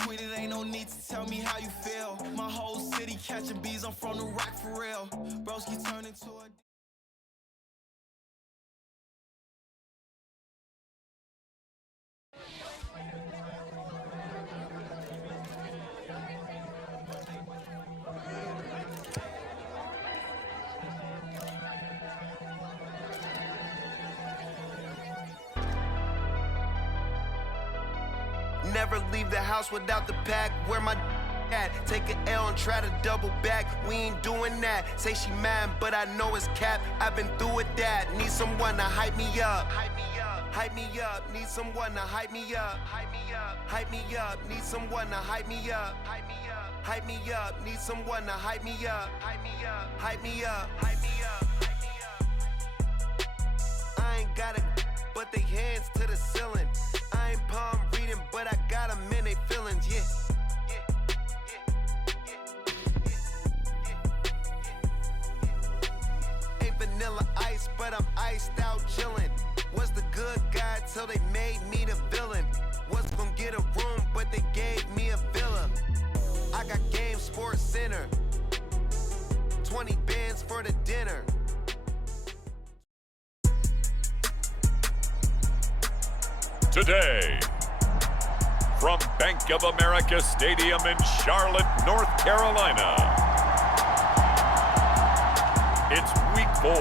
tweet it, ain't no need to tell me how you feel. My whole city catching bees, I'm from the rock for real. Broski turned into a... Never leave the house without the pack. Where my at? Take an L and try to double back. We ain't doing that. Say she mad, but I know it's cap. I've been through with that. Need someone to hype me up. Hype me up. Hype me up. Need someone to hype me up. Hype me up. Hype me up. Need someone to hype me up. Hype me up. Hype me up. Need someone to hype me up. Hype me up. Hype me up. Hype me up. Hype me up. I ain't got it, but they hands to the ceiling. I ain't palm reading, but I got them in they feelings, yeah. Ain't vanilla ice, but I'm iced out chillin'. Was the good guy till they made me the villain. Was gonna get a room, but they gave me a villa. I got Game Sports Center, 20 bands for the dinner. Today, from Bank of America Stadium in Charlotte, North Carolina, it's Week 4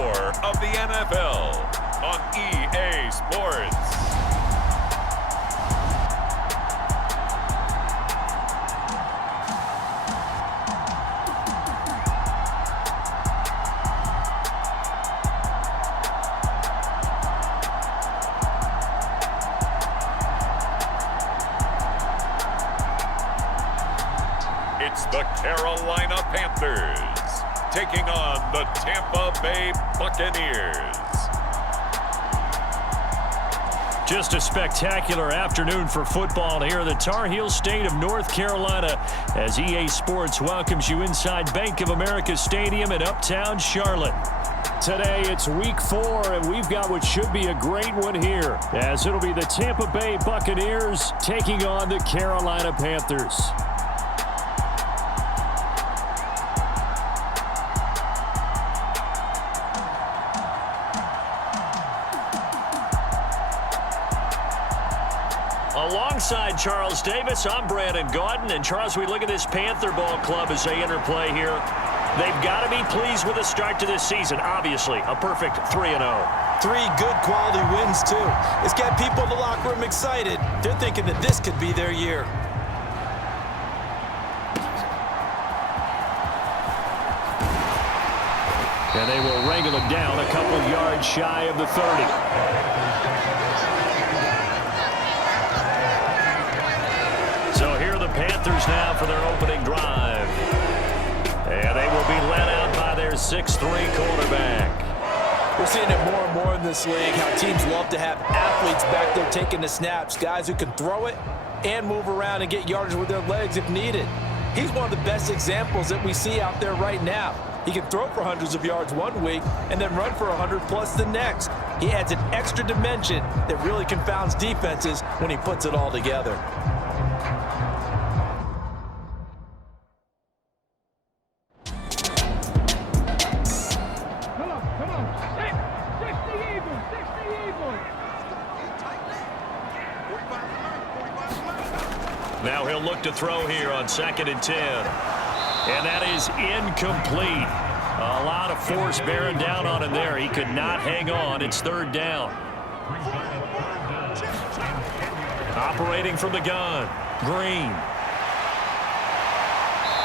of the NFL on EA Sports. It's the Carolina Panthers taking on the Tampa Bay Buccaneers. Just a spectacular afternoon for football here in the Tar Heel state of North Carolina as EA Sports welcomes you inside Bank of America Stadium in uptown Charlotte. Today it's Week 4 and we've got what should be a great one here as it'll be the Tampa Bay Buccaneers taking on the Carolina Panthers. Alongside Charles Davis, I'm Brandon Gaudin. And Charles, we look at this Panther ball club as they interplay here. They've got to be pleased with the start to this season. Obviously, a perfect 3-0. 3 good quality wins, too. It's got people in the locker room excited. They're thinking that this could be their year. And they will wrangle it down a couple yards shy of the 30. Panthers now for their opening drive. And they will be led out by their 6'3" quarterback. We're seeing it more and more in this league, how teams love to have athletes back there taking the snaps, guys who can throw it and move around and get yardage with their legs if needed. He's one of the best examples that we see out there right now. He can throw for hundreds of yards one week and then run for 100+ the next. He adds an extra dimension that really confounds defenses when he puts it all together. Now he'll look to throw here on 2nd and 10. And that is incomplete. A lot of force bearing down on him there. He could not hang on. It's 3rd down. Operating from the gun, Green.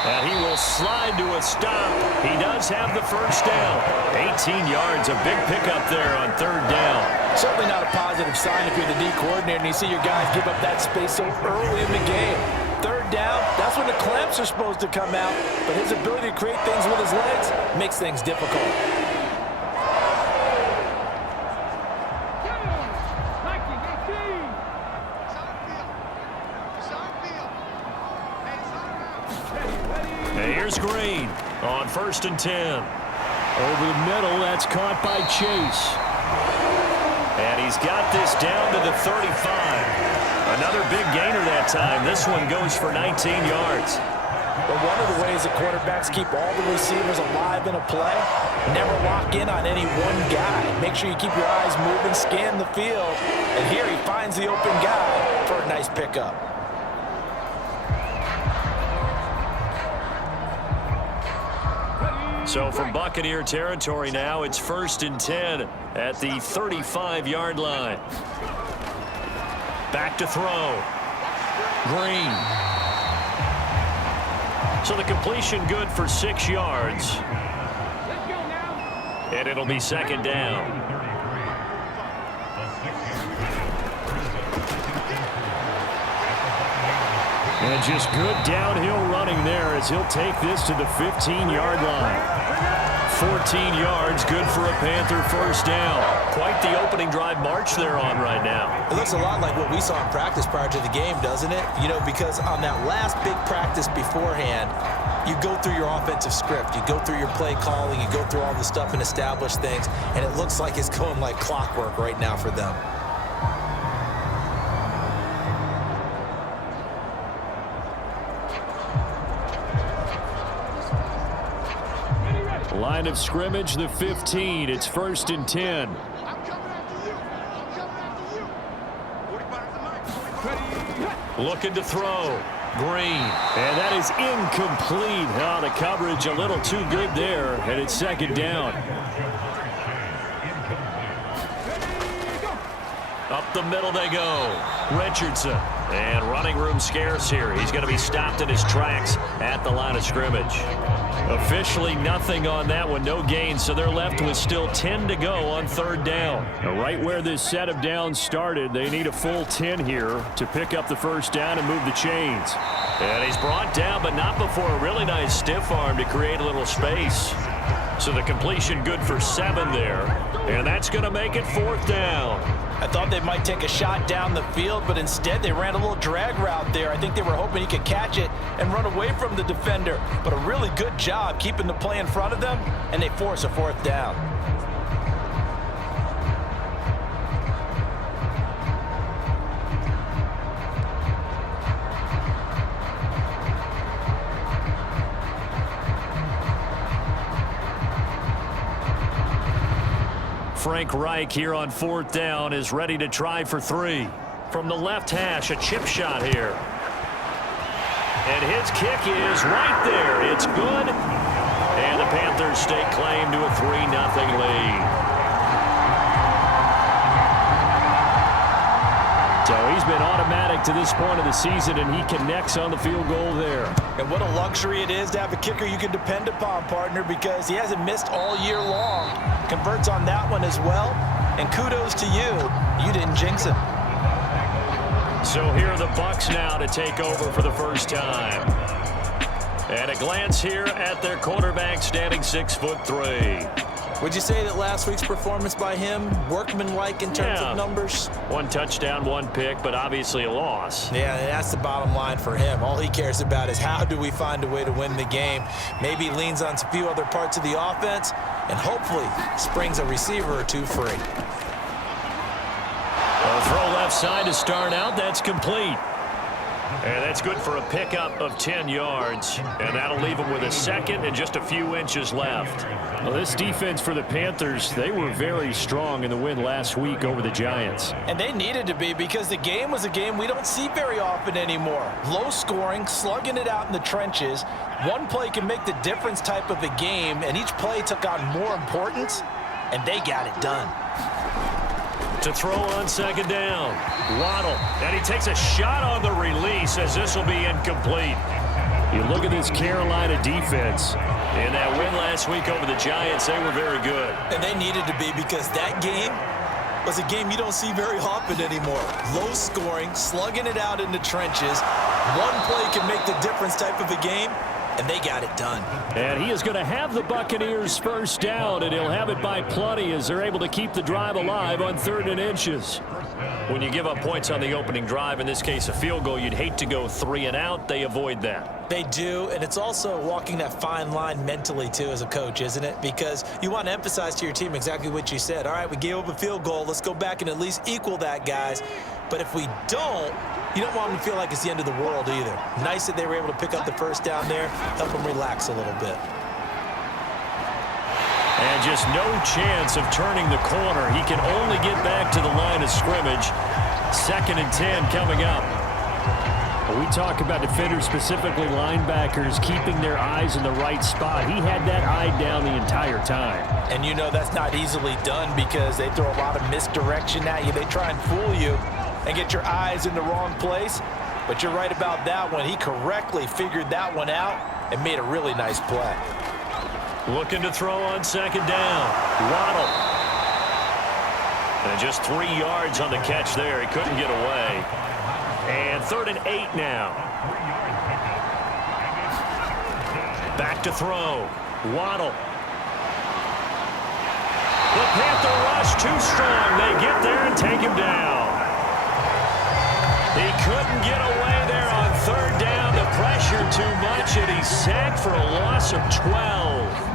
And he will slide to a stop. He does have the first down. 18 yards, a big pickup there on 3rd down. Certainly not a positive sign if you're the D coordinator and you see your guys give up that space so early in the game. 3rd down, that's when the clamps are supposed to come out, but his ability to create things with his legs makes things difficult. And here's Green on 1st and 10. Over the middle, that's caught by Chase. And he's got this down to the 35. Another big gainer that time. This one goes for 19 yards. But one of the ways the quarterbacks keep all the receivers alive in a play, never lock in on any one guy. Make sure you keep your eyes moving, scan the field. And here he finds the open guy for a nice pickup. So from Buccaneer territory now, it's 1st and 10 at the 35-yard line. Back to throw. Green. So the completion good for 6 yards. And it'll be 2nd down. And just good downhill running there as he'll take this to the 15-yard line. 14 yards, good for a Panther first down. Quite the opening drive march they're on right now. It looks a lot like what we saw in practice prior to the game, doesn't it? You know, because on that last big practice beforehand, you go through your offensive script, you go through your play calling, you go through all the stuff and establish things, and it looks like it's going like clockwork right now for them. Line of scrimmage, the 15. It's 1st and 10. Looking to throw. Green. And that is incomplete. Oh, the coverage a little too good there. And it's 2nd down. Up the middle they go. Richardson. And running room scarce here. He's going to be stopped in his tracks at the line of scrimmage. Officially nothing on that one, no gain, so they're left with still 10 to go on 3rd down. Now, right where this set of downs started, they need a full 10 here to pick up the first down and move the chains. And he's brought down, but not before a really nice stiff arm to create a little space. So the completion good for 7 there, and that's going to make it 4th down. I thought they might take a shot down the field, but instead they ran a little drag route there. I think they were hoping he could catch it and run away from the defender. But a really good job keeping the play in front of them, and they force a 4th down. Frank Reich here on 4th down is ready to try for 3. From the left hash, a chip shot here. And his kick is right there. It's good. And the Panthers stake claim to a 3-0 lead. So he's been automatic to this point of the season, and he connects on the field goal there. And what a luxury it is to have a kicker you can depend upon, partner, because he hasn't missed all year long. Converts on that one as well, and kudos to you. You didn't jinx him. So here are the Bucs now to take over for the first time. And a glance here at their quarterback, standing 6'3". Would you say that last week's performance by him, workmanlike in terms of numbers? 1 touchdown, 1 pick, but obviously a loss. Yeah, that's the bottom line for him. All he cares about is how do we find a way to win the game. Maybe he leans on a few other parts of the offense and hopefully springs a receiver or 2 free. A throw left side to start out. That's complete. And that's good for a pickup of 10 yards. And that'll leave him with a 2nd and just a few inches left. Well, this defense for the Panthers, they were very strong in the win last week over the Giants. And they needed to be, because the game was a game we don't see very often anymore. Low scoring, slugging it out in the trenches. One play can make the difference type of a game, and each play took on more importance, and they got it done. To throw on 2nd down. Waddle. And he takes a shot on the release as this will be incomplete. You look at this Carolina defense. In that win last week over the Giants, they were very good. And they needed to be, because that game was a game you don't see very often anymore. Low scoring, slugging it out in the trenches. One play can make the difference type of a game, and they got it done. And he is going to have the Buccaneers first down, and he'll have it by plenty as they're able to keep the drive alive on 3rd and inches. When you give up points on the opening drive, in this case a field goal, you'd hate to go 3 and out. They avoid that. They do, and it's also walking that fine line mentally, too, as a coach, isn't it? Because you want to emphasize to your team exactly what you said. All right, we gave up a field goal. Let's go back and at least equal that, guys. But if we don't, you don't want them to feel like it's the end of the world either. Nice that they were able to pick up the first down there, help them relax a little bit. And just no chance of turning the corner. He can only get back to the line of scrimmage. 2nd and 10 coming up. We talk about defenders, specifically linebackers, keeping their eyes in the right spot. He had that eye down the entire time. And you know that's not easily done because they throw a lot of misdirection at you. They try and fool you and get your eyes in the wrong place. But you're right about that one. He correctly figured that one out and made a really nice play. Looking to throw on 2nd down. Waddle. And just 3 yards on the catch there. He couldn't get away. And 3rd and 8 now. Back to throw. Waddle. The Panther rush too strong. They get there and take him down. He couldn't get away there on 3rd down. The pressure too much, and he's sacked for a loss of 12.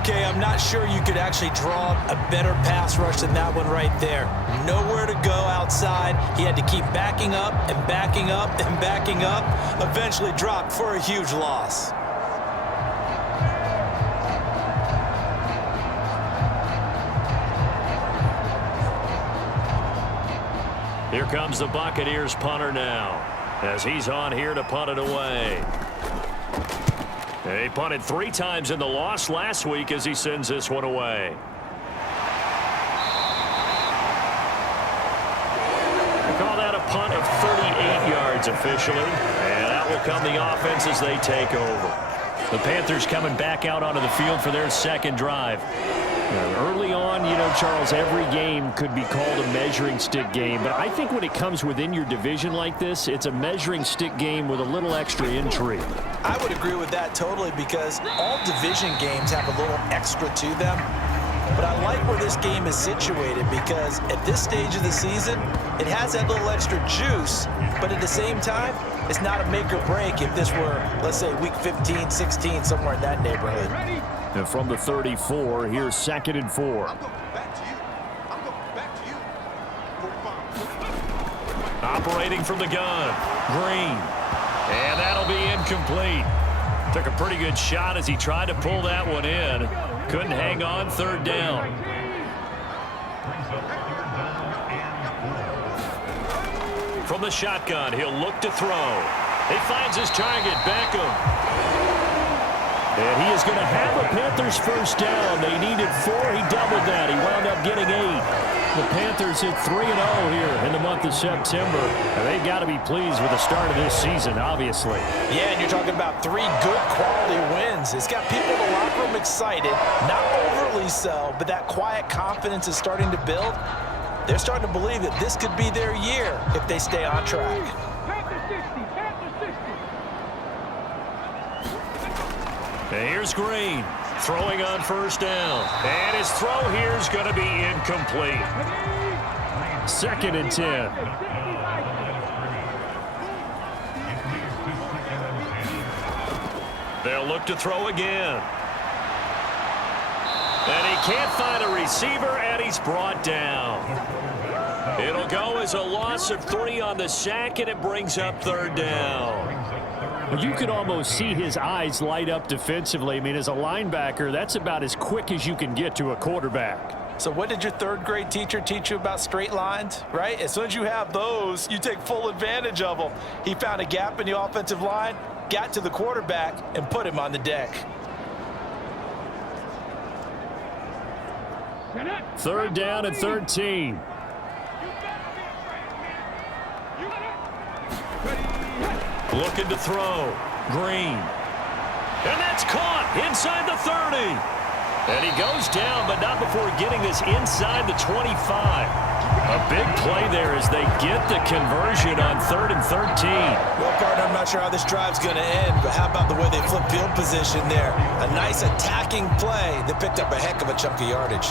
Okay, I'm not sure you could actually draw a better pass rush than that one right there. Nowhere to go outside. He had to keep backing up and backing up and backing up. Eventually dropped for a huge loss. Here comes the Buccaneers punter now, as he's on here to punt it away. He punted 3 times in the loss last week as he sends this one away. We call that a punt of 38 yards officially, and out will come the offense as they take over. The Panthers coming back out onto the field for their 2nd drive. Early on, you know, Charles, every game could be called a measuring stick game, but I think when it comes within your division like this, it's a measuring stick game with a little extra intrigue. I would agree with that totally because all division games have a little extra to them. But I like where this game is situated because at this stage of the season, it has that little extra juice, but at the same time, it's not a make or break if this were, let's say, week 15, 16, somewhere in that neighborhood. And from the 34, here's 2nd and 4. Operating from the gun, Green. And that'll be incomplete. Took a pretty good shot as he tried to pull that one in. Couldn't hang on 3rd down. From the shotgun, he'll look to throw. He finds his target, Beckham. And he is going to have a Panthers 1st down. They needed 4. He doubled that. He wound up getting 8. The Panthers hit 3-0 here in the month of September. And they've got to be pleased with the start of this season, obviously. Yeah, and you're talking about 3 good quality wins. It's got people in the locker room excited, not overly so, but that quiet confidence is starting to build. They're starting to believe that this could be their year if they stay on track. And here's Green throwing on 1st down. And his throw here is going to be incomplete. 2nd and 10. They'll look to throw again. And he can't find a receiver, and he's brought down. It'll go as a loss of 3 on the sack, and it brings up 3rd down. You could almost see his eyes light up defensively. I mean, as a linebacker, that's about as quick as you can get to a quarterback. So what did your 3rd grade teacher teach you about straight lines, right? As soon as you have those, you take full advantage of them. He found a gap in the offensive line, got to the quarterback, and put him on the deck. 3rd down and 13. Looking to throw. Green. And that's caught inside the 30. And he goes down, but not before getting this inside the 25. A big play there as they get the conversion on 3rd and 13. Well, partner, I'm not sure how this drive's going to end, but how about the way they flip field position there? A nice attacking play that picked up a heck of a chunk of yardage.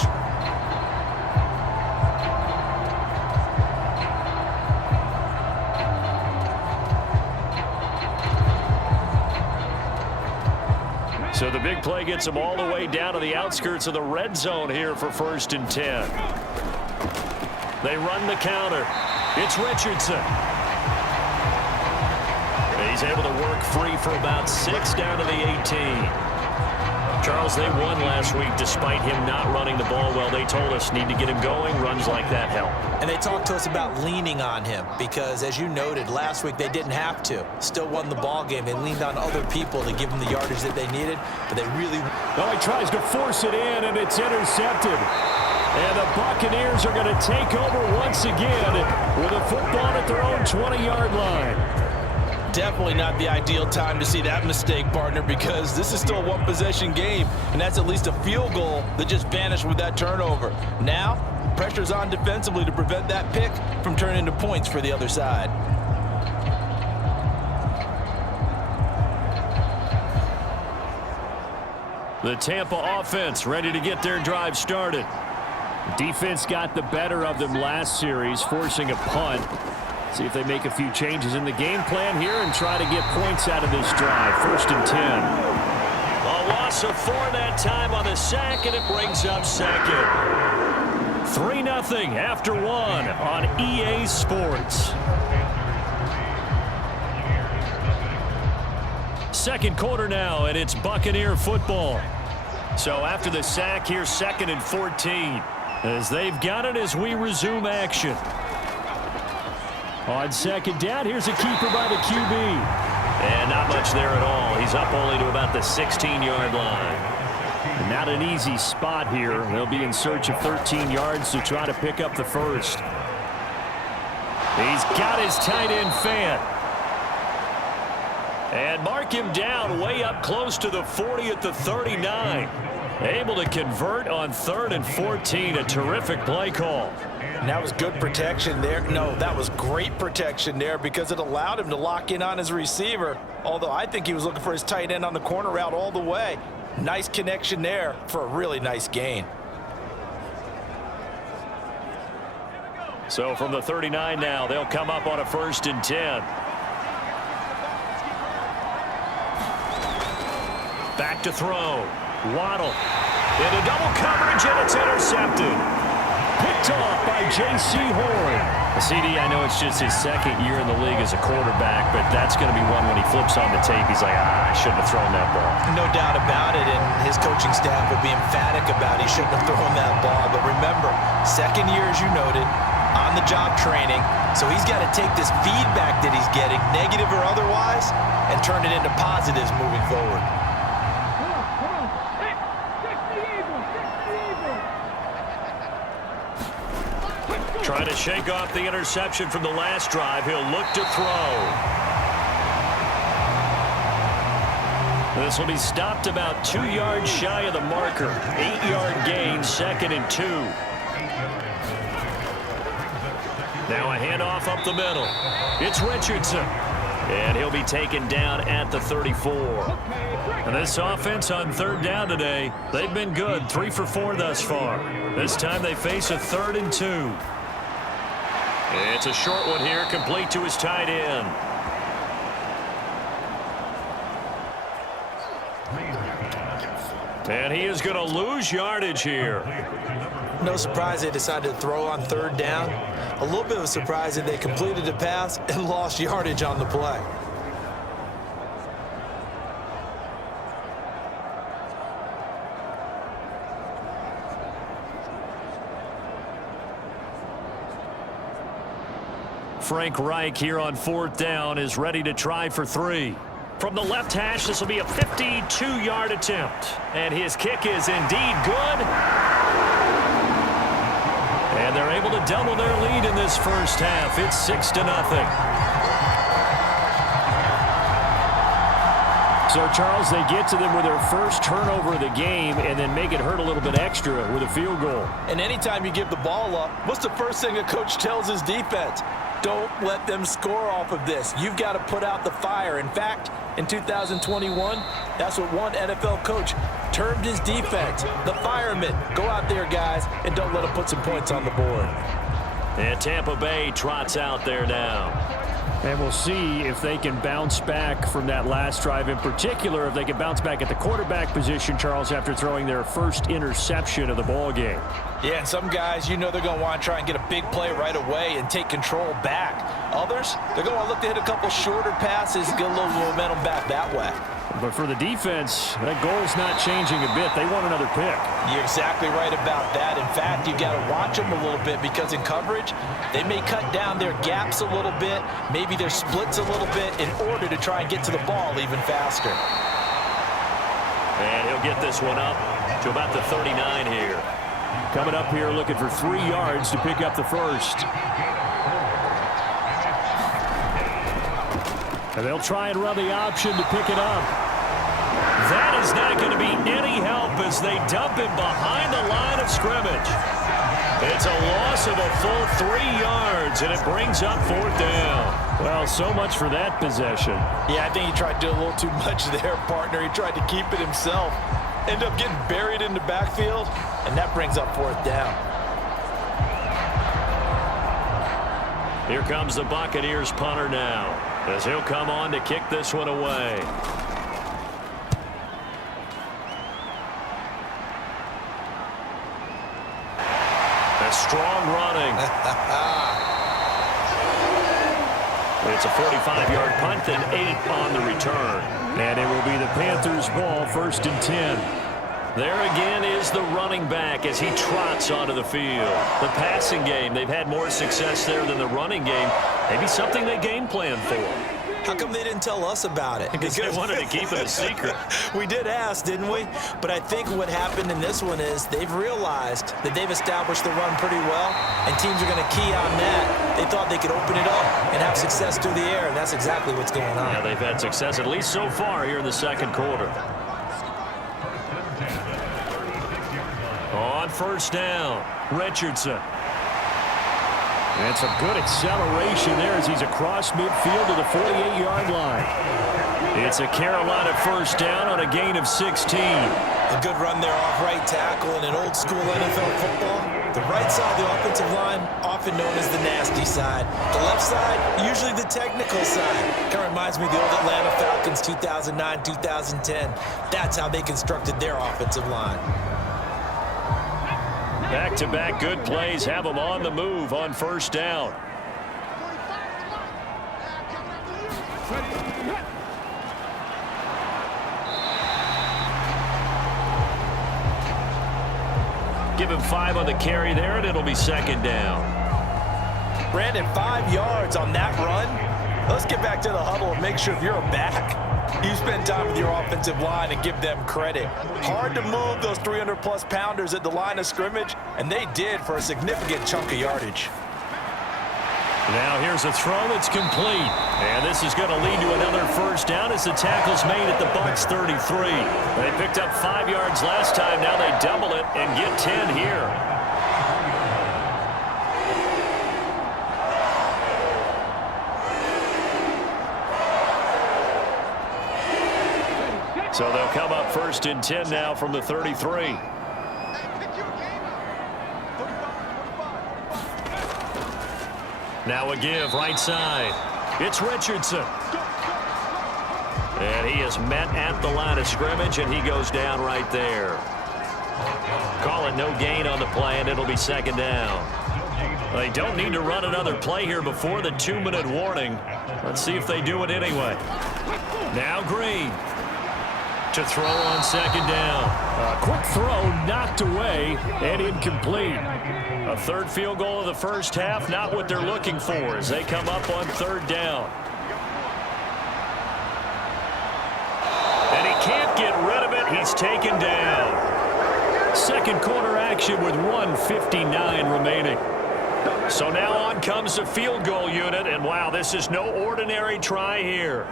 So the big play gets them all the way down to the outskirts of the red zone here for 1st and 10. They run the counter. It's Richardson. He's able to work free for about 6 down to the 18. Charles, they won last week despite him not running the ball well. They told us need to get him going. Runs like that help. And they talked to us about leaning on him because, as you noted, last week they didn't have to. Still won the ball game. They leaned on other people to give them the yardage that they needed, but they really... Well, he tries to force it in, and it's intercepted. And the Buccaneers are going to take over once again with a football at their own 20-yard line. Definitely not the ideal time to see that mistake, partner, because this is still a one-possession game, and that's at least a field goal that just vanished with that turnover. Now, pressure's on defensively to prevent that pick from turning into points for the other side. The Tampa offense ready to get their drive started. Defense got the better of them last series, forcing a punt. See if they make a few changes in the game plan here and try to get points out of this drive. 1st and 10. A loss of 4 that time on the sack, and it brings up second. 3-0 after 1 on EA Sports. Second quarter now, and it's Buccaneer football. So after the sack, here's 2nd and 14. As they've got it as we resume action. On 2nd down, here's a keeper by the QB. And not much there at all. He's up only to about the 16-yard line. And not an easy spot here. They'll be in search of 13 yards to try to pick up the first. He's got his tight end fan. And mark him down way up close to the 40 at the 39. Able to convert on 3rd and 14. A terrific play call. And that was good protection there. No, that was great protection there because it allowed him to lock in on his receiver, although I think he was looking for his tight end on the corner route all the way. Nice connection there for a really nice gain. So from the 39 now, they'll come up on a 1st and 10. Back to throw. Waddle. Into double coverage, and it's intercepted. Picked off by J.C. Horn. CD, I know it's just his 2nd year in the league as a quarterback, but that's going to be one when he flips on the tape. He's like, I shouldn't have thrown that ball. No doubt about it, and his coaching staff will be emphatic about he shouldn't have thrown that ball. But remember, 2nd year, as you noted, on-the-job training, so he's got to take this feedback that he's getting, negative or otherwise, and turn it into positives moving forward. Trying to shake off the interception from the last drive. He'll look to throw. This will be stopped about 2 yards shy of the marker. 8-yard gain, 2nd and 2. Now a handoff up the middle. It's Richardson. And he'll be taken down at the 34. And this offense on 3rd down today, they've been good. 3 for 4 thus far. This time they face a 3rd and 2. It's a short one here, complete to his tight end. And he is going to lose yardage here. No surprise they decided to throw on 3rd down. A little bit of a surprise that they completed the pass and lost yardage on the play. Frank Reich here on 4th down is ready to try for 3. From the left hash, this will be a 52-yard attempt. And his kick is indeed good. And they're able to double their lead in this first half. It's 6-0. So, Charles, they get to them with their first turnover of the game and then make it hurt a little bit extra with a field goal. And anytime you give the ball up, what's the first thing a coach tells his defense? Don't let them score off of this. You've got to put out the fire. In fact, in 2021, that's what one NFL coach termed his defense, the firemen. Go out there, guys, and don't let them put some points on the board. And Tampa Bay trots out there now. And we'll see if they can bounce back from that last drive, in particular, if they can bounce back at the quarterback position, Charles, after throwing their first interception of the ball game. Yeah, and some guys, they're going to want to try and get a big play right away and take control back. Others, they're going to look to hit a couple shorter passes, get a little momentum back that way. But for the defense, that goal's not changing a bit. They want another pick. You're exactly right about that. In fact, you've got to watch them a little bit because in coverage, they may cut down their gaps a little bit, maybe their splits a little bit in order to try and get to the ball even faster. And he'll get this one up to about the 39 here. Coming up here looking for 3 yards to pick up the first. And they'll try and run the option to pick it up. That is not going to be any help as they dump him behind the line of scrimmage. It's a loss of a full 3 yards, and it brings up 4th down. Well, so much for that possession. Yeah, I think he tried to do a little too much there, partner. He tried to keep it himself. Ended up getting buried in the backfield, and that brings up 4th down. Here comes the Buccaneers punter now, as he'll come on to kick this one away. A strong running. It's a 45-yard punt, then 8 on the return. And it will be the Panthers' ball, 1st and 10. There again is the running back as he trots onto the field. The passing game, they've had more success there than the running game. Maybe something they game plan for. How come they didn't tell us about it? Because they wanted to keep it a secret. We did ask, didn't we? But I think what happened in this one is they've realized that they've established the run pretty well, and teams are going to key on that. They thought they could open it up and have success through the air, and that's exactly what's going on. Yeah, they've had success at least so far here in the second quarter. On 1st down, Richardson. And some good acceleration there as he's across midfield to the 48-yard line. It's a Carolina 1st down on a gain of 16. A good run there off right tackle in an old school NFL football. The right side of the offensive line, often known as the nasty side. The left side, usually the technical side. Kind of reminds me of the old Atlanta Falcons 2009-2010. That's how they constructed their offensive line. Back-to-back good plays have them on the move on 1st down. Give him 5 on the carry there, and it'll be 2nd down. Brandon, 5 yards on that run. Let's get back to the huddle and make sure if you're a back, you spend time with your offensive line and give them credit. Hard to move those 300-plus pounders at the line of scrimmage, and they did for a significant chunk of yardage. Now here's a throw that's complete. And this is going to lead to another 1st down as the tackle's made at the Bucs 33. They picked up 5 yards last time. Now they double it and get 10 here. So they'll come up 1st and 10 now from the 33. Now a give right side. It's Richardson. And he is met at the line of scrimmage, and he goes down right there. Call it no gain on the play, and it'll be 2nd down. They don't need to run another play here before the 2-minute warning. Let's see if they do it anyway. Now Green to throw on 2nd down. A quick throw knocked away and incomplete. A 3rd field goal of the 1st half, not what they're looking for as they come up on 3rd down. And he can't get rid of it. He's taken down. Second quarter action with 1:59 remaining. So now on comes the field goal unit, and wow, this is no ordinary try here.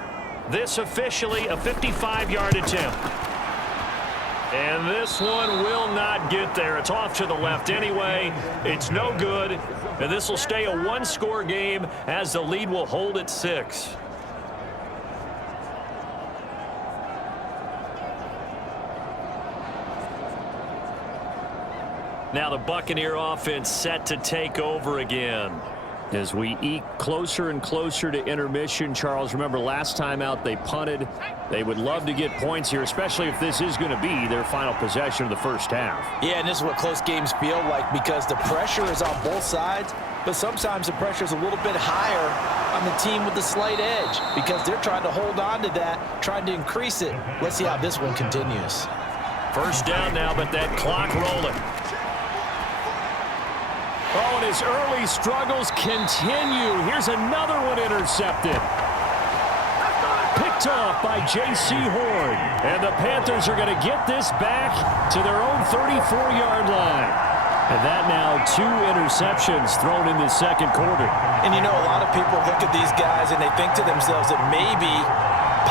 This officially a 55-yard attempt. And this one will not get there. It's off to the left anyway. It's no good. And this will stay a 1-score game as the lead will hold at 6. Now the Buccaneer offense set to take over again. As we eke closer and closer to intermission, Charles, remember last time out they punted. They would love to get points here, especially if this is going to be their final possession of the first half. Yeah, and this is what close games feel like because the pressure is on both sides, but sometimes the pressure is a little bit higher on the team with the slight edge because they're trying to hold on to that, trying to increase it. Let's see how this one continues. First down now, but that clock rolling. Oh, and his early struggles continue. Here's another one intercepted. Picked off by J.C. Horn. And the Panthers are going to get this back to their own 34-yard line. And that now 2 interceptions thrown in the second quarter. And you know, a lot of people look at these guys and they think to themselves that maybe,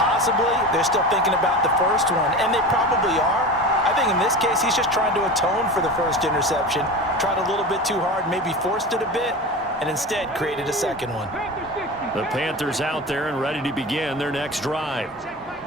possibly, they're still thinking about the first one. And they probably are. I think in this case, he's just trying to atone for the first interception. Tried a little bit too hard, maybe forced it a bit, and instead created a second one. The Panthers out there and ready to begin their next drive.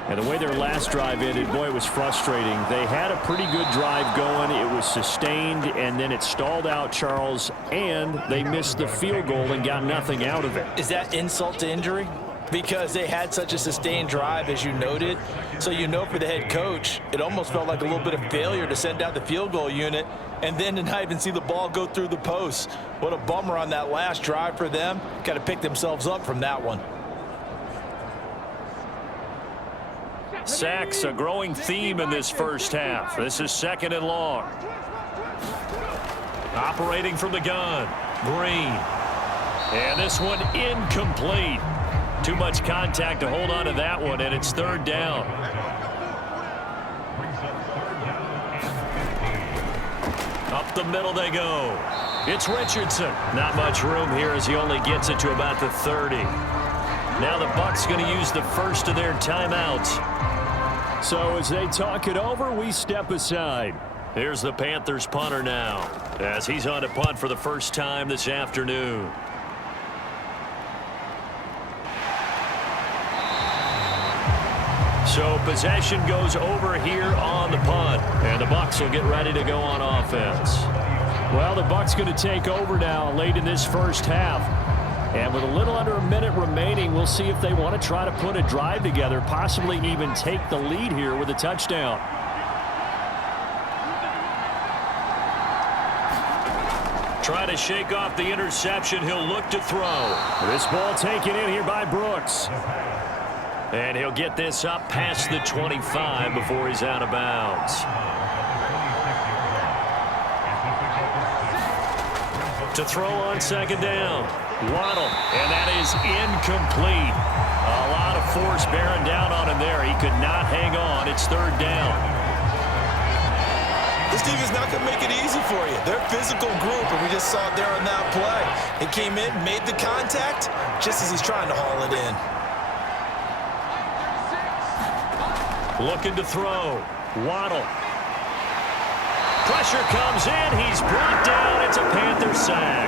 And the way their last drive ended, boy, it was frustrating. They had a pretty good drive going. It was sustained, and then it stalled out, Charles, and they missed the field goal and got nothing out of it. Is that insult to injury? Because they had such a sustained drive, as you noted. So you know for the head coach, it almost felt like a little bit of failure to send out the field goal unit and then to not even see the ball go through the post. What a bummer on that last drive for them. Got to pick themselves up from that one. Sacks, a growing theme in this first half. This is 2nd and long. Operating from the gun, Green. And this one incomplete. Too much contact to hold on to that one, and it's 3rd down. Up the middle they go. It's Richardson. Not much room here as he only gets it to about the 30. Now the Bucs going to use the first of their timeouts. So as they talk it over, we step aside. Here's the Panthers punter now as he's on to punt for the first time this afternoon. So possession goes over here on the punt, and the Bucs will get ready to go on offense. Well, the Bucs going to take over now late in this first half. And with a little under a minute remaining, we'll see if they want to try to put a drive together, possibly even take the lead here with a touchdown. Try to shake off the interception. He'll look to throw. This ball taken in here by Brooks. And he'll get this up past the 25 before he's out of bounds. To throw on 2nd down. Waddle, and that is incomplete. A lot of force bearing down on him there. He could not hang on. It's 3rd down. This team is not going to make it easy for you. They're a physical group, and we just saw it there on that play. He came in, made the contact, just as he's trying to haul it in. Looking to throw. Waddle. Pressure comes in. He's brought down. It's a Panther sack.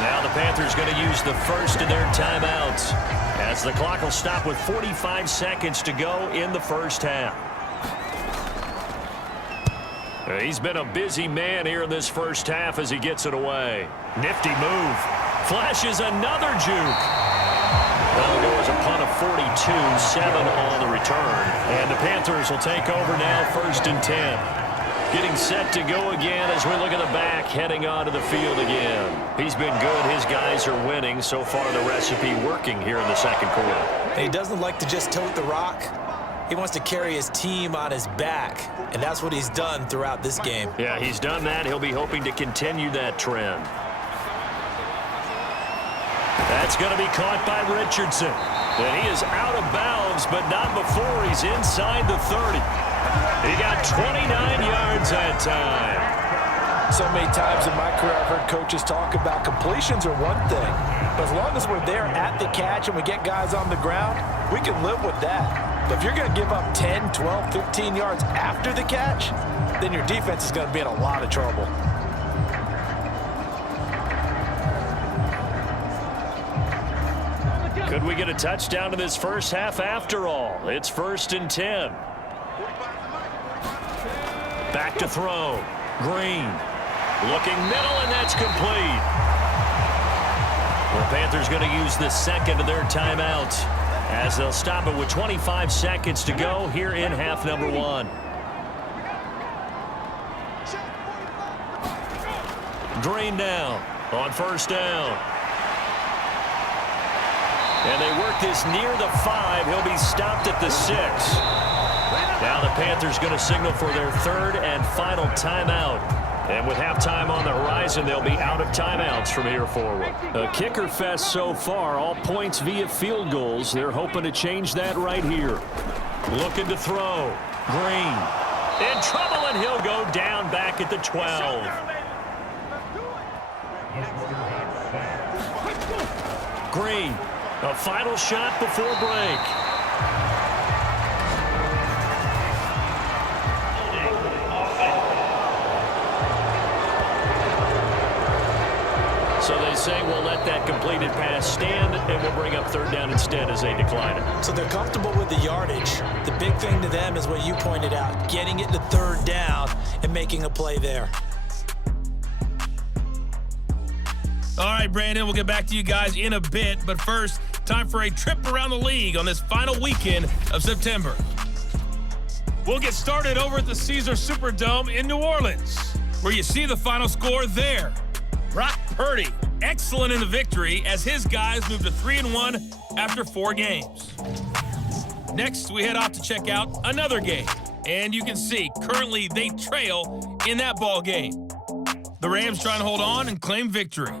Now the Panthers going to use the first of their timeouts as the clock will stop with 45 seconds to go in the first half. He's been a busy man here in this first half as he gets it away. Nifty move. Flashes another juke. That'll go as a punt of 42, 7 on the return. And the Panthers will take over now, 1st and 10. Getting set to go again as we look at the back, heading onto the field again. He's been good. His guys are winning. So far, the recipe working here in the second quarter. He doesn't like to just tote the rock. He wants to carry his team on his back, and that's what he's done throughout this game. Yeah, he's done that. He'll be hoping to continue that trend. That's going to be caught by Richardson. And he is out of bounds, but not before he's inside the 30. He got 29 yards that time. So many times in my career, I've heard coaches talk about completions are one thing. But as long as we're there at the catch and we get guys on the ground, we can live with that. But if you're going to give up 10, 12, 15 yards after the catch, then your defense is going to be in a lot of trouble. Could we get a touchdown in this first half after all? It's 1st and 10. Back to throw. Green. Looking middle, and that's complete. Panthers going to use the second of their timeout as they'll stop it with 25 seconds to go here in half number 1. Drain down on first down. And they work this near the 5. He'll be stopped at the 6. Now the Panthers going to signal for their third and final timeout. And with halftime on the horizon, they'll be out of timeouts from here forward. A kicker fest so far, all points via field goals. They're hoping to change that right here. Looking to throw. Green. In trouble, and he'll go down back at the 12. Green. A final shot before break. So they say we'll let that completed pass stand, and we'll bring up third down instead as they decline it. So they're comfortable with the yardage. The big thing to them is what you pointed out, getting it to third down and making a play there. All right, Brandon, we'll get back to you guys in a bit. But first, time for a trip around the league on this final weekend of September. We'll get started over at the Caesars Superdome in New Orleans, where you see the final score there. Brock Purdy, excellent in the victory as his guys move to 3-1 after 4 games. Next, we head off to check out another game. And you can see, currently they trail in that ball game. The Rams trying to hold on and claim victory.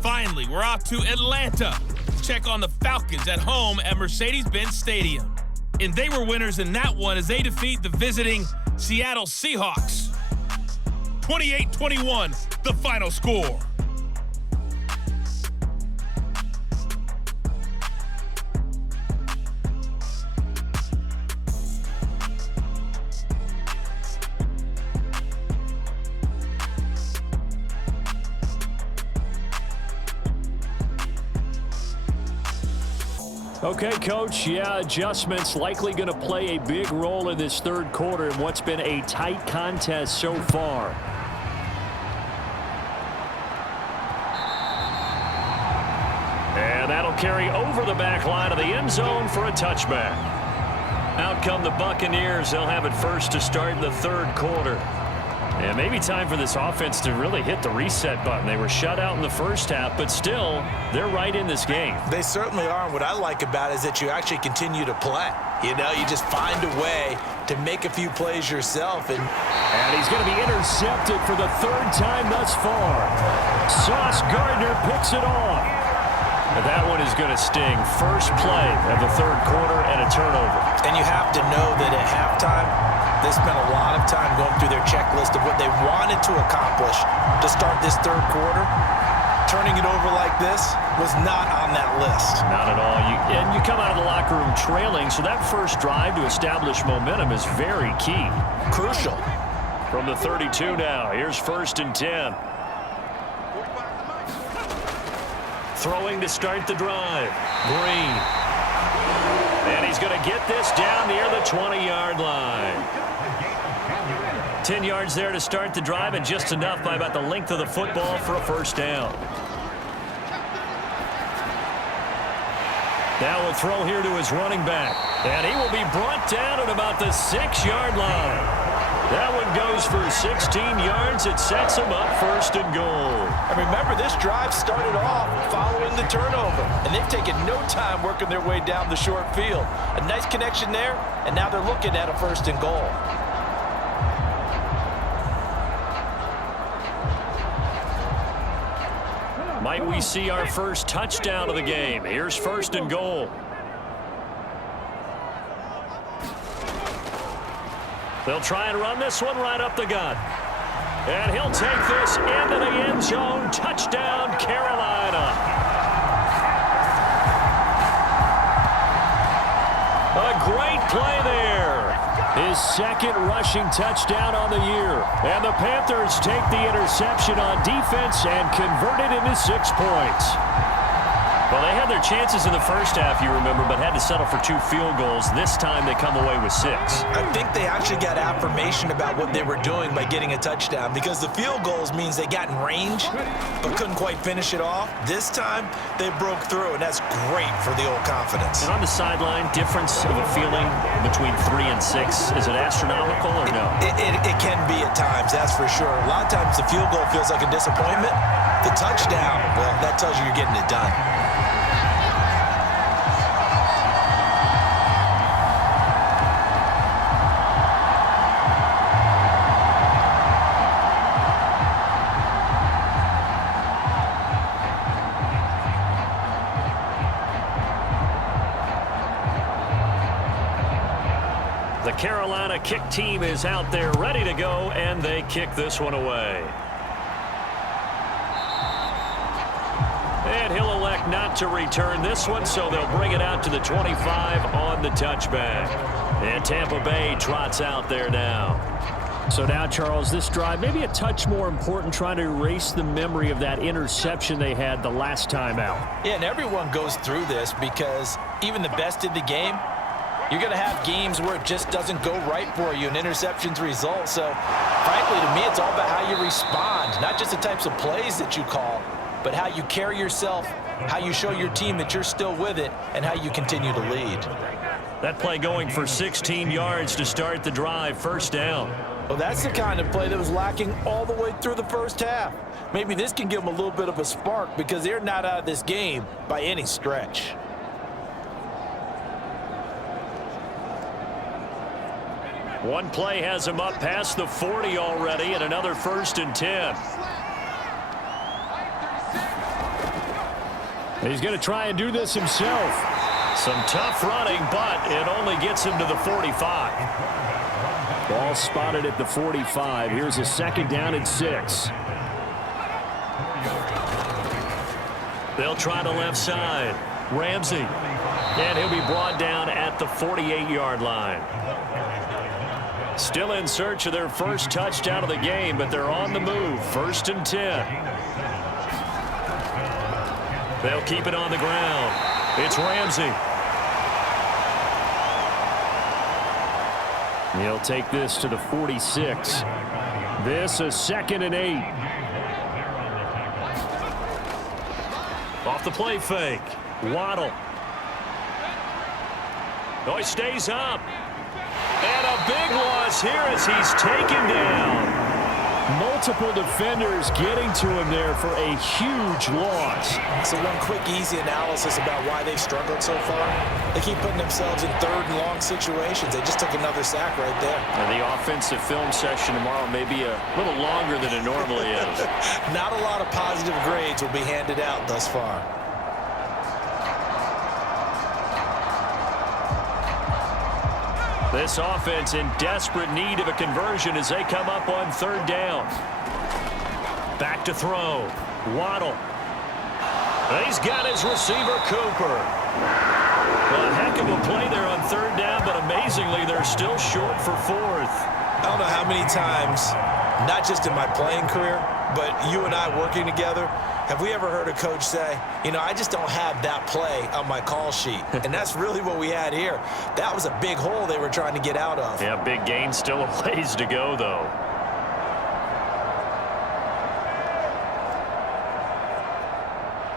Finally, we're off to Atlanta to check on the Falcons at home at Mercedes-Benz Stadium. And they were winners in that one as they defeat the visiting Seattle Seahawks. 28-21, the final score. Okay, Coach, adjustments likely going to play a big role in this third quarter in what's been a tight contest so far. And that'll carry over the back line of the end zone for a touchback. Out come the Buccaneers. They'll have it first to start in the third quarter. And maybe time for this offense to really hit the reset button. They were shut out in the first half, but still, they're right in this game. They certainly are. And what I like about it is that you actually continue to play. You know, you just find a way to make a few plays yourself. And he's going to be intercepted for the third time thus far. Sauce Gardner picks it off. And that one is going to sting. First play of the third quarter and a turnover. And you have to know that at halftime, they spent a lot of time going through their checklist of what they wanted to accomplish to start this third quarter. Turning it over like this was not on that list. Not at all. And you come out of the locker room trailing, so that first drive to establish momentum is very key. Crucial. From the 32 now, here's 1st and 10. Throwing to start the drive. Green. And he's going to get this down near the 20-yard line. 10 yards there to start the drive, and just enough by about the length of the football for a first down. Now we'll throw here to his running back. And he will be brought down at about the 6-yard line. That one goes for 16 yards. It sets him up 1st and goal. And remember, this drive started off following the turnover. And they've taken no time working their way down the short field. A nice connection there, and now they're looking at a 1st and goal. Might we see our first touchdown of the game? Here's 1st and goal. They'll try and run this one right up the gut. And he'll take this into the end zone. Touchdown, Carolina. A great play there. His 2nd rushing touchdown on the year. And the Panthers take the interception on defense and convert it into 6 points. Well, they had their chances in the first half, you remember, but had to settle for 2 field goals. This time they come away with 6. I think they actually got affirmation about what they were doing by getting a touchdown, because the field goals means they got in range but couldn't quite finish it off. This time they broke through, and that's great for the old confidence. And on the sideline, difference of a feeling between 3 and 6, is it astronomical or no? It can be at times, that's for sure. A lot of times the field goal feels like a disappointment. The touchdown, well, that tells you you're getting it done. The Carolina kick team is out there ready to go, and they kick this one away. And he'll elect not to return this one, so they'll bring it out to the 25 on the touchback. And Tampa Bay trots out there now. So now, Charles, this drive maybe a touch more important, trying to erase the memory of that interception they had the last time out. Yeah, and everyone goes through this because even the best in the game, you're going to have games where it just doesn't go right for you, and interceptions result. So, frankly, to me, it's all about how you respond, not just the types of plays that you call, but how you carry yourself, how you show your team that you're still with it, and how you continue to lead. That play going for 16 yards to start the drive, first down. Well, that's the kind of play that was lacking all the way through the first half. Maybe this can give them a little bit of a spark because they're not out of this game by any stretch. One play has him up past the 40 already, and another 1st and 10. He's going to try and do this himself. Some tough running, but it only gets him to the 45. Ball spotted at the 45. Here's a 2nd down and 6. They'll try the left side. Ramsey. And he'll be brought down at the 48-yard line. Still in search of their first touchdown of the game, but they're on the move. 1st and 10. They'll keep it on the ground. It's Ramsey. He'll take this to the 46. This a 2nd and 8. Off the play fake. Waddle. Oh, he stays up. And a big loss here as he's taken down. Multiple defenders getting to him there for a huge loss. So one quick, easy analysis about why they've struggled so far. They keep putting themselves in 3rd and long situations. They just took another sack right there. And the offensive film session tomorrow may be a little longer than it normally is. Not a lot of positive grades will be handed out thus far. This offense in desperate need of a conversion as they come up on 3rd down. Back to throw. Waddle. He's got his receiver, Cooper. A heck of a play there on 3rd down, but amazingly, they're still short for 4th. I don't know how many times, not just in my playing career, but you and I working together, have we ever heard a coach say, you know, I just don't have that play on my call sheet? And that's really what we had here. That was a big hole they were trying to get out of. Yeah, big gain, still a ways to go, though.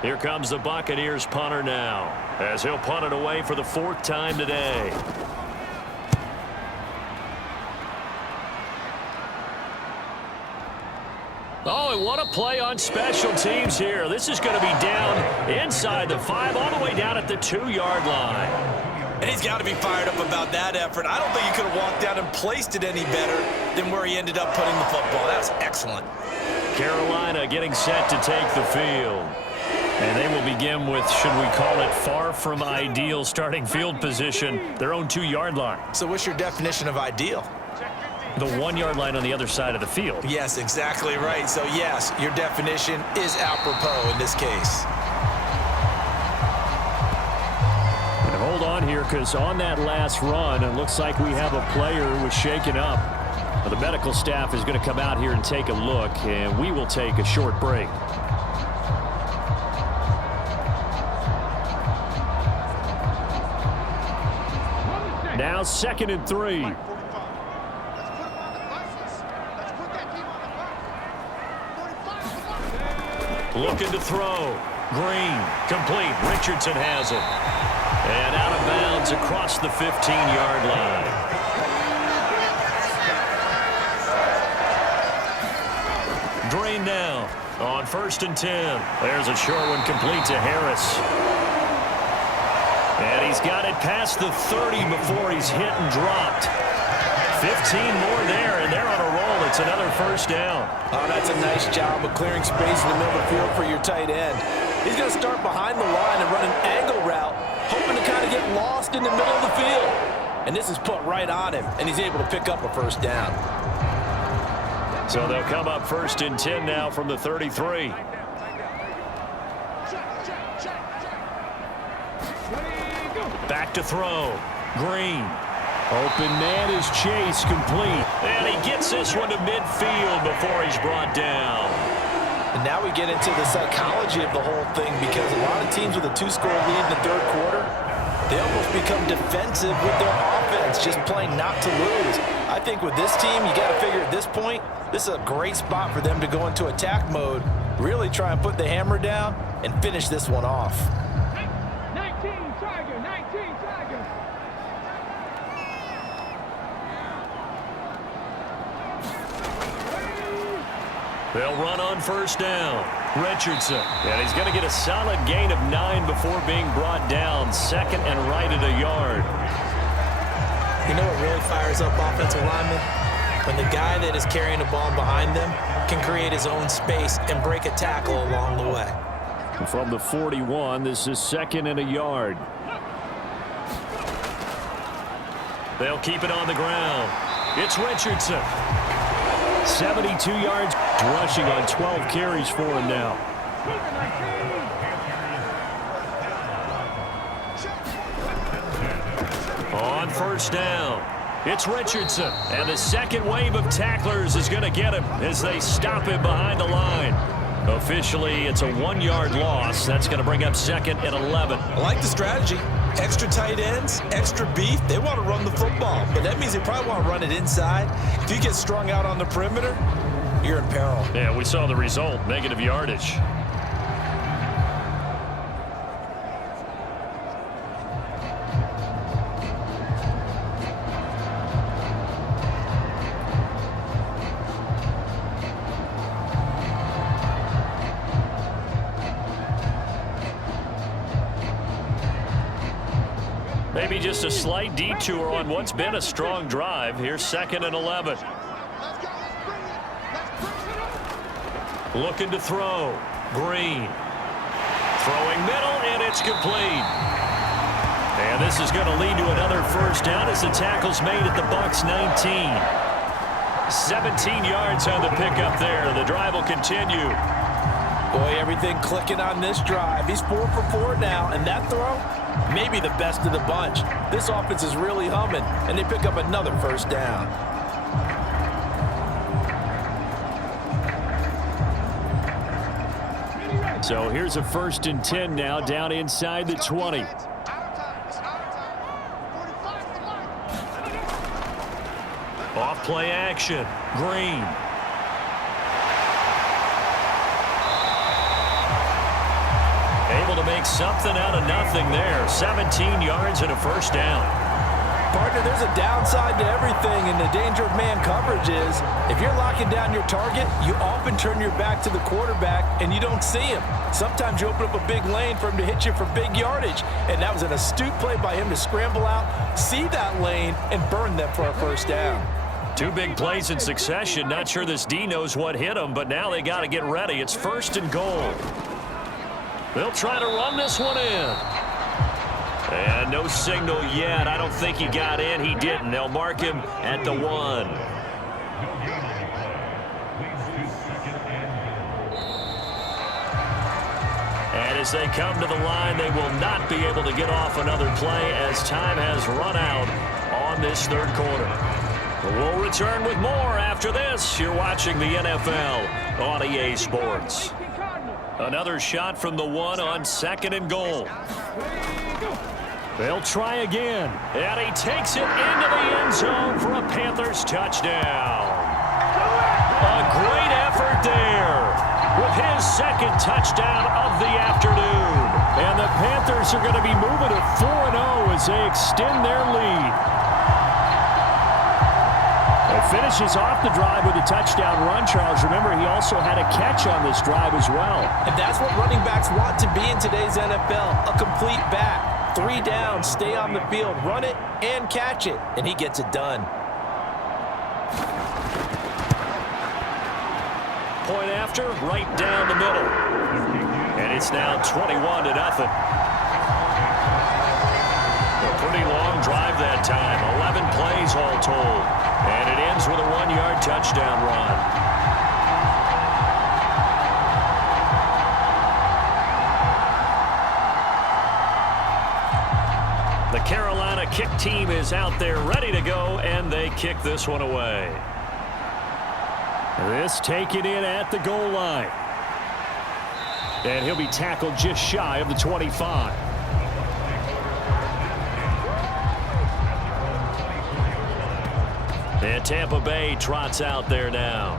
Here comes the Buccaneers punter now, as he'll punt it away for the 4th time today. Oh, and what a play on special teams here. This is going to be down inside the 5, all the way down at the 2-yard line. And he's got to be fired up about that effort. I don't think he could have walked down and placed it any better than where he ended up putting the football. That was excellent. Carolina getting set to take the field. And they will begin with, should we call it, far from ideal starting field position, their own 2-yard line. So what's your definition of ideal? The 1-yard line on the other side of the field. Yes, exactly right. So, yes, your definition is apropos in this case. And hold on here, because on that last run, it looks like we have a player who was shaken up. Now, the medical staff is going to come out here and take a look, and we will take a short break. now 2nd and 3. Looking to throw. Green, complete. Richardson has it. And out of bounds across the 15-yard line. Green now on 1st and 10. There's a short one complete to Harris. And he's got it past the 30 before he's hit and dropped. 15 more there, and they're on a roll. It's another 1st down. Oh, that's a nice job of clearing space in the middle of the field for your tight end. He's going to start behind the line and run an angle route, hoping to kind of get lost in the middle of the field. And this is put right on him, and he's able to pick up a 1st down. So they'll come up 1st and 10 now from the 33. Back to throw. Green. Open man is Chase, complete. And he gets this one to midfield before he's brought down. And now we get into the psychology of the whole thing, because a lot of teams with a 2-score lead in the 3rd quarter, they almost become defensive with their offense, just playing not to lose. I think with this team, you got to figure at this point, this is a great spot for them to go into attack mode, really try and put the hammer down and finish this one off. 19 Tiger, 19 Tiger. They'll run on 1st down. Richardson. And he's going to get a solid gain of 9 before being brought down. 2nd and right at a yard. You know what really fires up offensive linemen? When the guy that is carrying the ball behind them can create his own space and break a tackle along the way. From the 41, this is 2nd and a yard. They'll keep it on the ground. It's Richardson. 72 yards rushing on 12 carries for him now. On 1st down, it's Richardson. And the 2nd wave of tacklers is going to get him as they stop him behind the line. Officially, it's a 1-yard loss. That's going to bring up 2nd and 11. I like the strategy. Extra tight ends, extra beef. They want to run the football, but that means they probably want to run it inside. If you get strung out on the perimeter, you're in peril. Yeah, we saw the result, negative yardage. Maybe just a slight detour on what's been a strong drive. Here's 2nd and 11. Looking to throw. Green. Throwing middle, and it's complete. And this is going to lead to another 1st down as the tackle's made at the Bucs 19. 17 yards on the pickup there. The drive will continue. Boy, everything clicking on this drive. He's 4 for 4 now, and that throw, maybe the best of the bunch. This offense is really humming, and they pick up another 1st down. So here's a 1st and 10 now, down inside the 20. Off play action. Green. Able to make something out of nothing there. 17 yards and a 1st down. Partner, there's a downside to everything, and the danger of man coverage is if you're locking down your target, you often turn your back to the quarterback and you don't see him. Sometimes you open up a big lane for him to hit you for big yardage, and that was an astute play by him to scramble out, see that lane, and burn them for a 1st down. 2 big plays in succession. Not sure this D knows what hit him, but now they got to get ready. It's 1st and goal. They'll try to run this one in. And no signal yet. I don't think he got in. He didn't. They'll mark him at the 1. And as they come to the line, they will not be able to get off another play as time has run out on this 3rd quarter. We'll return with more after this. You're watching the NFL on EA Sports. Another shot from the 1 on 2nd and goal. They'll try again, and he takes it into the end zone for a Panthers touchdown. A great effort there with his second touchdown of the afternoon. And the Panthers are going to be moving to 4-0 as they extend their lead. It finishes off the drive with a touchdown run, Charles. Remember, he also had a catch on this drive as well. And that's what running backs want to be in today's NFL, a complete back. 3 down, stay on the field, run it, and catch it. And he gets it done. Point after, right down the middle. And it's now 21-0. A pretty long drive that time. 11 plays all told. And it ends with a 1-yard touchdown run. The Carolina kick team is out there ready to go, and they kick this one away. This taken in at the goal line. And he'll be tackled just shy of the 25. And Tampa Bay trots out there now.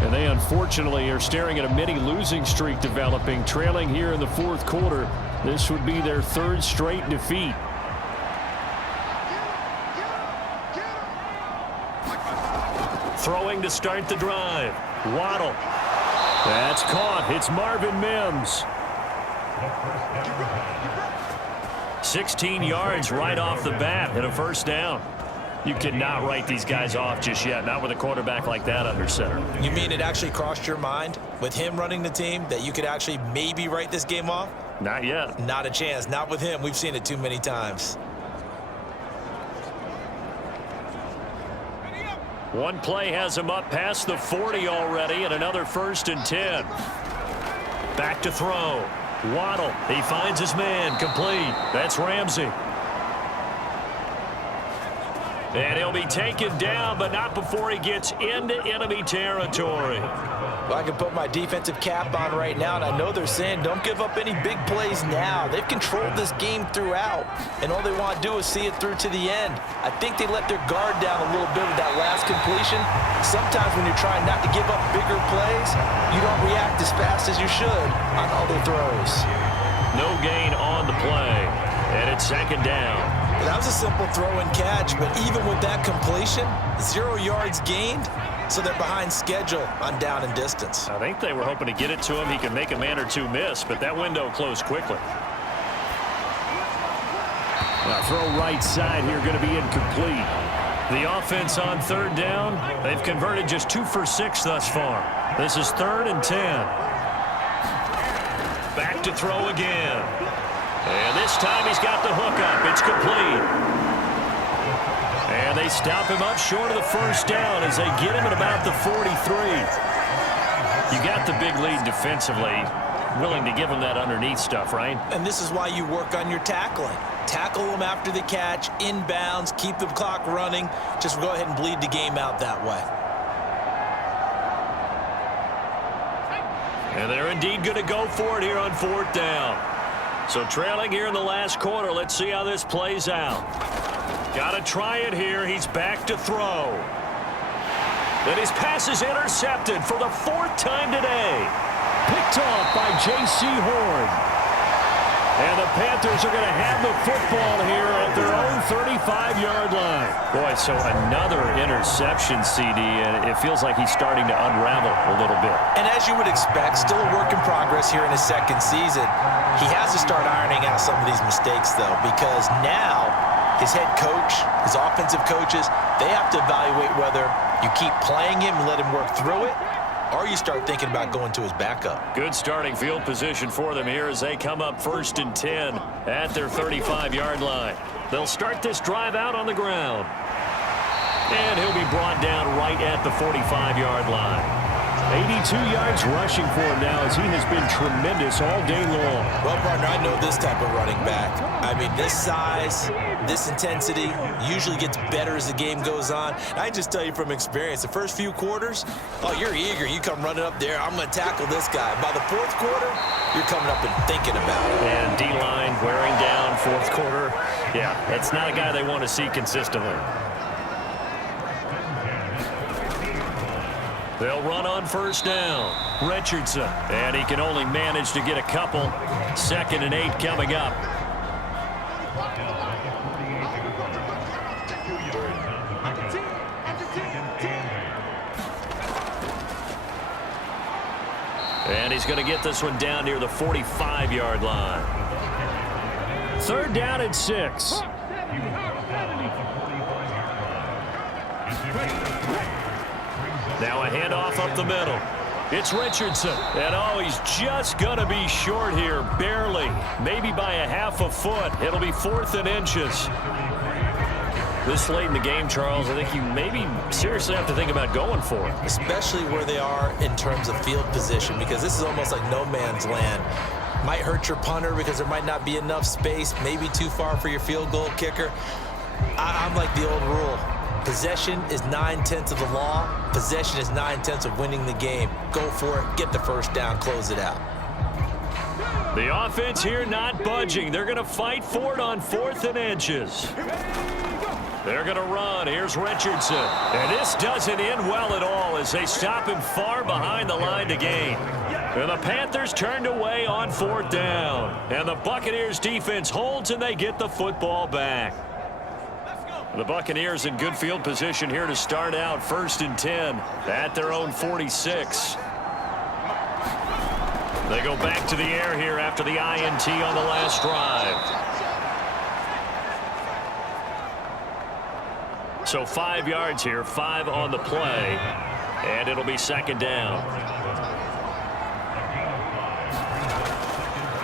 And they unfortunately are staring at a mini losing streak developing, trailing here in the fourth quarter. This would be their 3rd straight defeat. Throwing to start the drive. Waddle. That's caught. It's Marvin Mims. 16 yards right off the bat and a first down. You cannot write these guys off just yet, not with a quarterback like that under center. You mean it actually crossed your mind with him running the team that you could actually maybe write this game off? Not yet. Not a chance. Not with him. We've seen it too many times. One play has him up past the 40 already, and another 1st and 10. Back to throw. Waddle. He finds his man. Complete. That's Ramsey. And he'll be taken down, but not before he gets into enemy territory. Well, I can put my defensive cap on right now, and I know they're saying don't give up any big plays now. They've controlled this game throughout, and all they want to do is see it through to the end. I think they let their guard down a little bit with that last completion. Sometimes when you're trying not to give up bigger plays, you don't react as fast as you should on other throws. No gain on the play, and it's 2nd down. That was a simple throw and catch, but even with that completion, 0 yards gained, so they're behind schedule on down and distance. I think they were hoping to get it to him. He could make a man or two miss, but that window closed quickly. Now throw right side here going to be incomplete. The offense on 3rd down, they've converted just 2 for 6 thus far. This is 3rd and 10. Back to throw again. And this time he's got the hook up. It's complete. And they stop him up short of the 1st down as they get him at about the 43. You got the big lead defensively. Willing to give him that underneath stuff, right? And this is why you work on your tackling. Tackle them after the catch, inbounds, keep the clock running. Just go ahead and bleed the game out that way. And they're indeed going to go for it here on 4th down. So trailing here in the last quarter. Let's see how this plays out. Got to try it here. He's back to throw. And his pass is intercepted for the 4th time today. Picked off by J.C. Horn. And the Panthers are going to have the football here at their own 35-yard line. Boy, so another interception, CD, and it feels like he's starting to unravel a little bit. And as you would expect, still a work in progress here in his 2nd season. He has to start ironing out some of these mistakes, though, because now his head coach, his offensive coaches, they have to evaluate whether you keep playing him and let him work through it, or you start thinking about going to his backup. Good starting field position for them here as they come up 1st and 10 at their 35-yard line. They'll start this drive out on the ground. And he'll be brought down right at the 45-yard line. 82 yards rushing for him now as he has been tremendous all day long. Well, partner, I know this type of running back. I mean, this size, this intensity usually gets better as the game goes on. And I just tell you from experience, the first few quarters, oh, you're eager. You come running up there, I'm going to tackle this guy. By the 4th quarter, you're coming up and thinking about it. And D-line wearing down 4th quarter. Yeah, that's not a guy they want to see consistently. They'll run on first down. Richardson, and he can only manage to get a couple. 2nd and 8 coming up. And he's going to get this one down near the 45-yard line. 3rd down and 6. Now a handoff up the middle. It's Richardson. And oh, he's just going to be short here, barely. Maybe by a half a foot. It'll be 4th and inches. This late in the game, Charles, I think you maybe seriously have to think about going for it. Especially where they are in terms of field position, because this is almost like no man's land. Might hurt your punter because there might not be enough space, maybe too far for your field goal kicker. I'm like the old rule. Possession is 9/10 of the law. Possession is 9/10 of winning the game. Go for it, get the first down, close it out. The offense here not budging. They're going to fight for it on 4th and inches. They're going to run. Here's Richardson. And this doesn't end well at all as they stop him far behind the line to gain. And the Panthers turned away on 4th down. And the Buccaneers defense holds and they get the football back. The Buccaneers in good field position here to start out 1st and 10 at their own 46. They go back to the air here after the INT on the last drive. So 5 yards here, 5 on the play, and it'll be 2nd down.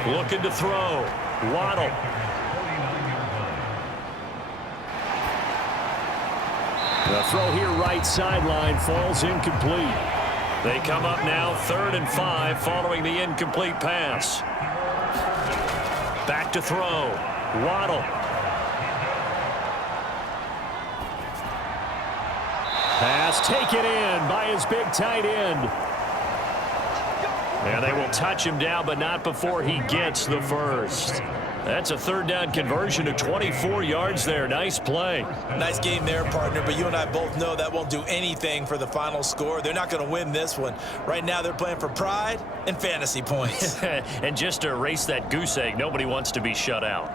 Looking to throw. Waddle. The throw here right sideline falls incomplete. They come up now 3rd and 5 following the incomplete pass. Back to throw. Waddle. Pass taken in by his big tight end. And they will touch him down, but not before he gets the first. That's a 3rd down conversion of 24 yards there. Nice play. Nice game there, partner, but you and I both know that won't do anything for the final score. They're not going to win this one. Right now they're playing for pride and fantasy points. And just to erase that goose egg, nobody wants to be shut out.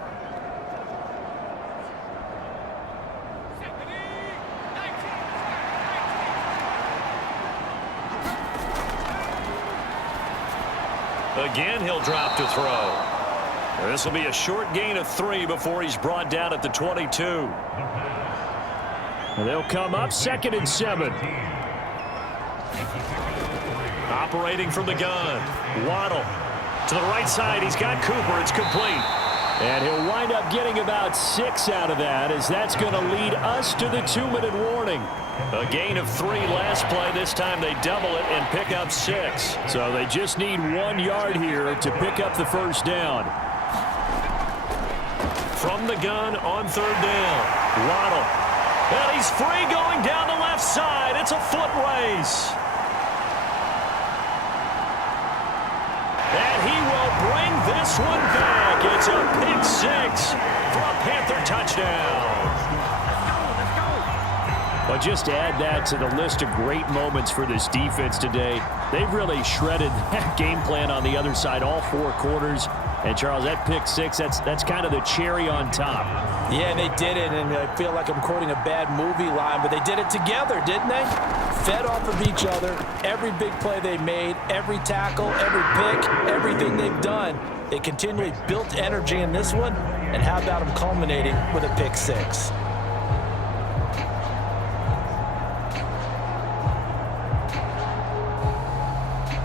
Again, he'll drop to throw. This will be a short gain of 3 before he's brought down at the 22. And they'll come up 2nd and 7. Operating from the gun. Waddle to the right side. He's got Cooper. It's complete. And he'll wind up getting about 6 out of that, as that's going to lead us to the 2-minute warning. A gain of 3 last play. This time they double it and pick up 6. So they just need 1 yard here to pick up the first down. From the gun on 3rd down. Waddle. And he's free going down the left side. It's a foot race. And he will bring this one back. It's a pick 6 for a Panther touchdown. Well, just to add that to the list of great moments for this defense today, they've really shredded that game plan on the other side all 4 quarters. And, Charles, that pick 6, that's kind of the cherry on top. Yeah, and they did it, and I feel like I'm quoting a bad movie line, but they did it together, didn't they? Fed off of each other, every big play they made, every tackle, every pick, everything they've done. They continually built energy in this one, and how about them culminating with a pick 6?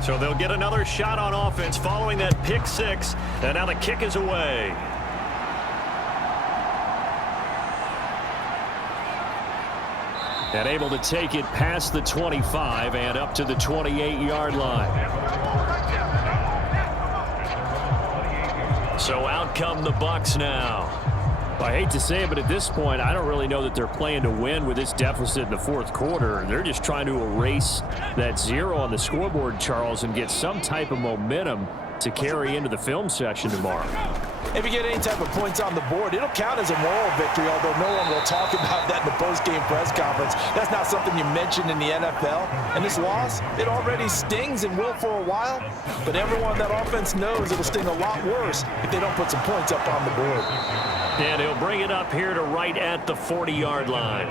So they'll get another shot on offense following that pick 6, and now the kick is away. And able to take it past the 25 and up to the 28-yard line. So out come the Bucs now. I hate to say it, but at this point, I don't really know that they're playing to win with this deficit in the 4th quarter. They're just trying to erase that 0 on the scoreboard, Charles, and get some type of momentum to carry into the film session tomorrow. If you get any type of points on the board, it'll count as a moral victory, although no one will talk about that in the post-game press conference. That's not something you mentioned in the NFL. And this loss, it already stings and will for a while, but everyone on that offense knows it'll sting a lot worse if they don't put some points up on the board. And he'll bring it up here to right at the 40-yard line.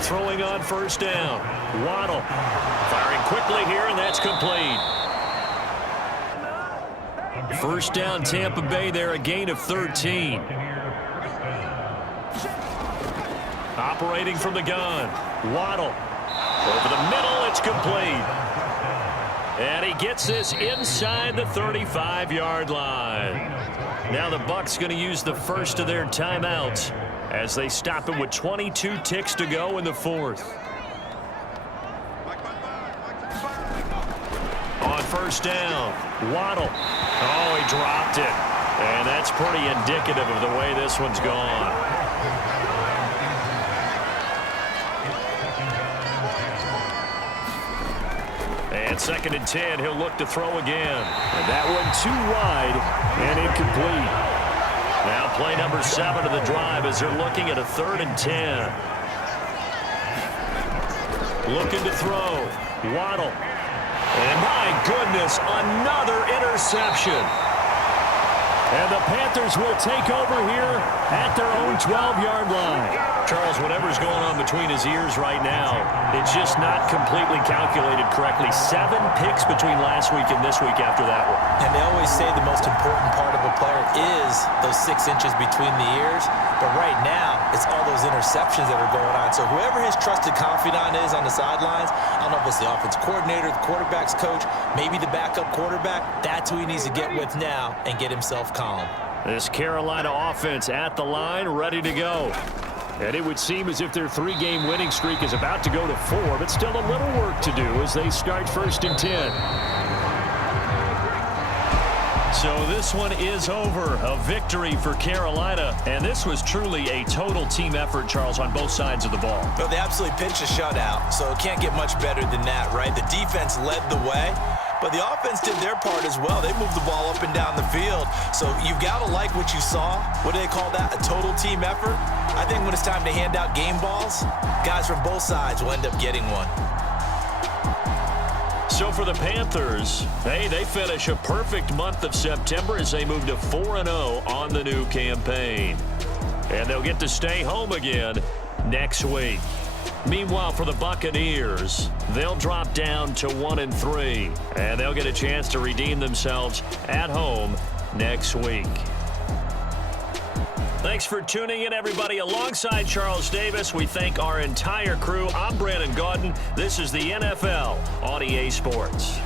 Throwing on first down. Waddle firing quickly here, and that's complete. First down, Tampa Bay there, a gain of 13. Operating from the gun. Waddle. Over the middle, it's complete. And he gets this inside the 35-yard line. Now the Bucs going to use the first of their timeouts as they stop him with 22 ticks to go in the fourth. On first down, Waddle. Oh, he dropped it. And that's pretty indicative of the way this one's gone. And 2nd and 10, he'll look to throw again. And that one too wide and incomplete. Now play number 7 of the drive as they're looking at a 3rd and 10. Looking to throw. Waddle. And my goodness, another interception. And the Panthers will take over here at their own 12-yard line. Charles, whatever's going on between his ears right now, it's just not completely calculated correctly. 7 picks between last week and this week after that one. And they always say the most important part of a player is those 6 inches between the ears. But right now, it's all those interceptions that are going on. So whoever his trusted confidant is on the sidelines, I don't know if it's the offense coordinator, the quarterback's coach, maybe the backup quarterback, that's who he needs to get with now and get himself calm. This Carolina offense at the line, ready to go. And it would seem as if their 3-game winning streak is about to go to 4, but still a little work to do as they start 1st and 10. So this one is over. A victory for Carolina. And this was truly a total team effort, Charles, on both sides of the ball. Well, they absolutely pitched a shutout, so it can't get much better than that, right? The defense led the way, but the offense did their part as well. They moved the ball up and down the field. So you've got to like what you saw. What do they call that? A total team effort? I think when it's time to hand out game balls, guys from both sides will end up getting one. So for the Panthers, hey, they finish a perfect month of September as they move to 4-0 on the new campaign. And they'll get to stay home again next week. Meanwhile, for the Buccaneers, they'll drop down to 1-3, and they'll get a chance to redeem themselves at home next week. Thanks for tuning in, everybody. Alongside Charles Davis, we thank our entire crew. I'm Brandon Gaudin. This is the NFL on EA Sports.